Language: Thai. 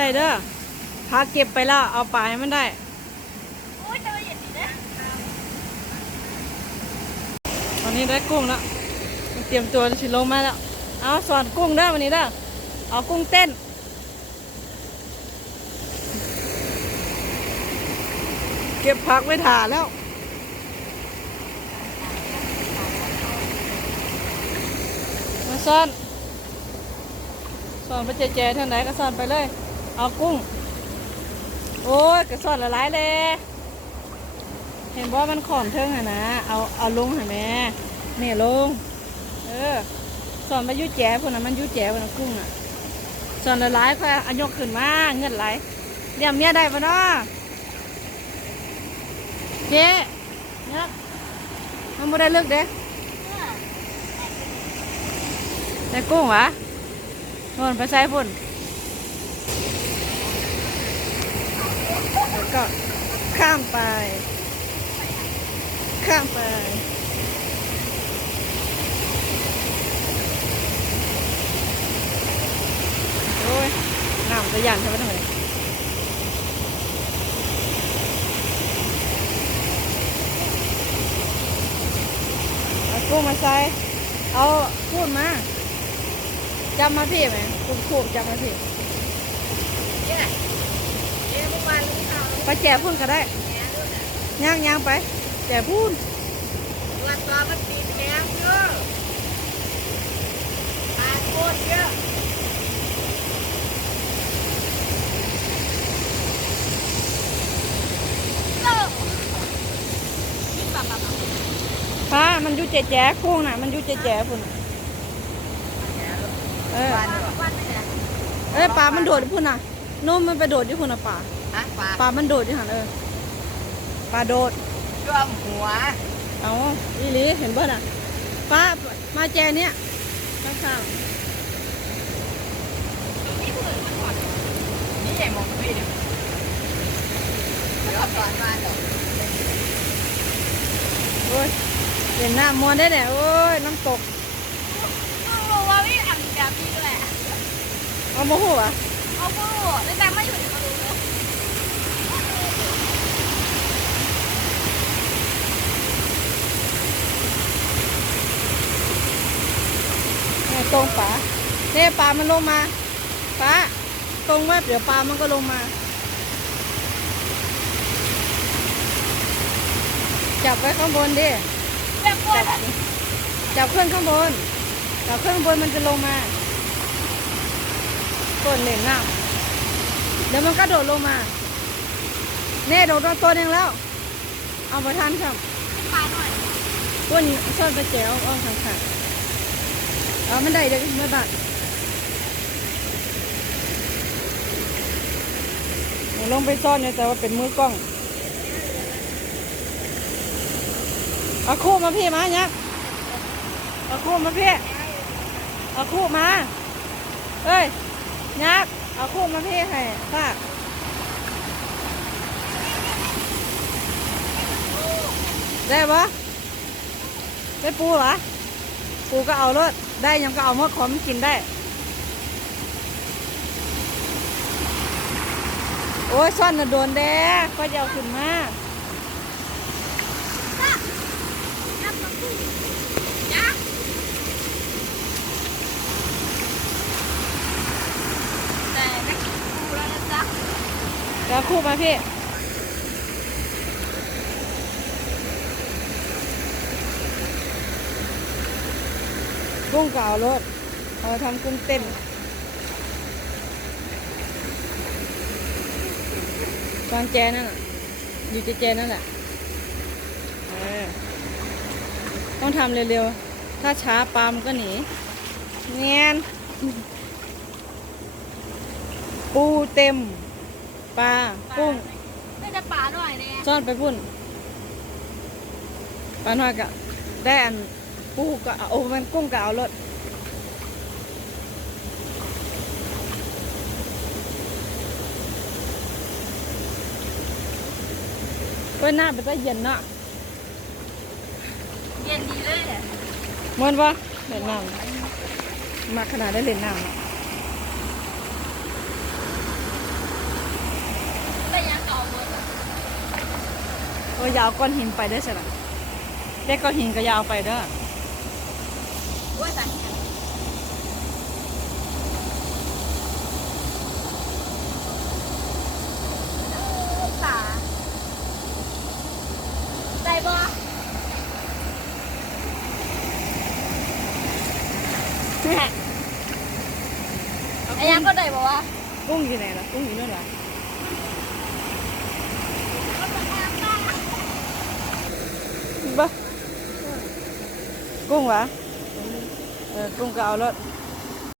ได้เด้อพาเก็บไปแล้ว เอาปลาให้มันได้โอ้ยจะมาเย็นนะตอนนี้ได้กุ้งแล้ว เตรียมตัวจะสิลงมาแล้ว เอาสอนกุ้งเด้อวันนี้เด้อเอากุ้งเต้น เก็บผักไว้ถ่าแล้ว มาซ่อน ซ่อนไปแจๆเท่าไหนก็ซ่อนไปเลย เอากุ้ง โอ้ยกระซ่อนละลายเลย เห็นว่ามันขอนเทิงอะนะ เอาเอาลงหะแม่นี่ลง เออสอนไปยุ่แจ๋พุ่นน่ะมันยุ่แจ๋พุ่นน่ะกุ้งอะสอนละลายค่อยเอายกขึ้นมาเงินไหลเรียมเมียได้ปะเนาะเจ๊เนี่ยมันไม่ได้เลิกเด้ได้กุ้งวะโน่นไปใส่พุ่น แล้วก็ข้ามไป ข้ามไป โอ้ยน้ำจะยันใช่ไหมทำไมกุ้งมาใส่เอาพูดมาจำมาพี่ไหมกุ้งคูบจำมาพี่เนี่ยเอ๊ะ ไปแจกพูดก็ได้แหนด้วยนะย่างย่างไป แจกพูดวันตอนมันติดแหนเยอะปลาโคตรเยอะฟ้ามันอยุ่แจแจกกุ้งน่ะ มันอยุ่แจแจพุ่นน่ะเออวันวันไหนนะเอ้ยปลามันโดดอยู่พุ่นน่ะนุ่มมันไปโดดที่พุ่นน่ะปลา ฮะปลาปลามันโดดที่หันเออปลาโดดช่วมหัว เอาอีหลีเห็นบ่น่ะป้ามาแจเนี้ยข้างนี่ผืนมันหอดนี่ใหญ่มองพี่เนี่ยเดี๋ยวก่อนมาเดี๋ยวๆโอ้ยเห็นหน้ามวนได้เนี่ยโอ้ยน้ำตกรู้ว่าพี่อันแบบนี้แหละเอาโมโหอะเอาพูดแล้วแต่ไม่อยู่ในเขารู้เลย ตรงปลาเนี่ยปลามันลงมาป้าตรงแวบเดี๋ยวปลามันก็ลงมา จับไว้ข้างบนดิแบบโคจัตบรจับเครื่องข้างบนจับเครื่องข้างบนมันจะลงมาต้นเหน่งน้ำเดี๋ยวมันก็โดดลงมาเน่โดดตัวหนึงแล้ว เอาไปทันครับปลาหน่อยต้นซ่อนไปแจวอ้อมข้างๆเอามันได้เดี๋ยวไม่บาดเดี๋ยวลงไปซ่อนเนี่ยแต่ว่าเป็นมือกล้องเอาคู่มาพี่มาเนี่ยเอาคู่มาพี่เอาคู่มาเอ้ยยักษ์เอาคู่มาพี่ให้ป้าได้ปะได้ปูเหรอปูก็เอาเลย ได้ยังก็เอาหมดของมันกินได้ โอ้ยซ่อนน่ะโดนแดกก็จะเอาขึ้นมายักษ์มาพูดยักษ์แต่ได้กินปูแล้วนะจ๊ะเดี๋ยวคู่มาพี่ กุ้งเก่ารถเอาทำกุ้งเต้นวางแจนั่นน่ะอยู่เจเจนั่นแหละเออต้องทำเร็วๆ ถ้าช้าปลามนก็หนีเนียนปูเต็ม ปลากุ้งได้จะปลาหน่อยเนี่ยซ่อนไปพุ่นปลาหน่อยกะได้อัน ปูก็าโอ้มันกุ้งก็เอารถเว้ยหน้าเป็นตาเย็นเนาะเย็นดีเลยแหละมันวะเหล่นน้ำมาขนาดได้เหล่นน้ำอ่ยายาวก้อนหินไปได้ใช่ไหมได้ก้อนหินก็ยาวไปเด้อ Ôi bạn nhà Đây bò Nè Anh em có đầy bò à? Cung gì này là cung gì nữa rồi Vâng Cung hả? Công.